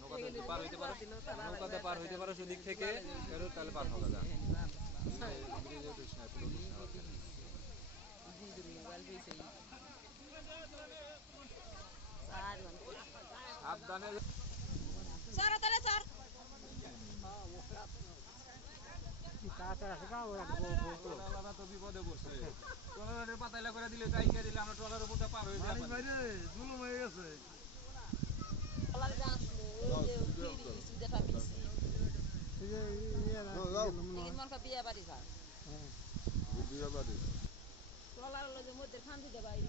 নৌকাতে পার হইতে পারো, নৌকাতে পার হইতে পারো সেদিক থেকে তাহলে পার হবে না। সাবধানে তো বিপদে পড়ছে, ট্রলারের পাতাইলা করে দিলে গাইকা দিলে আমরা ট্রলারের উপরটা পার হয়ে যাই জুলুম হয়ে গেছে। ট্রলারের মধ্যে খান দিতে বাইরে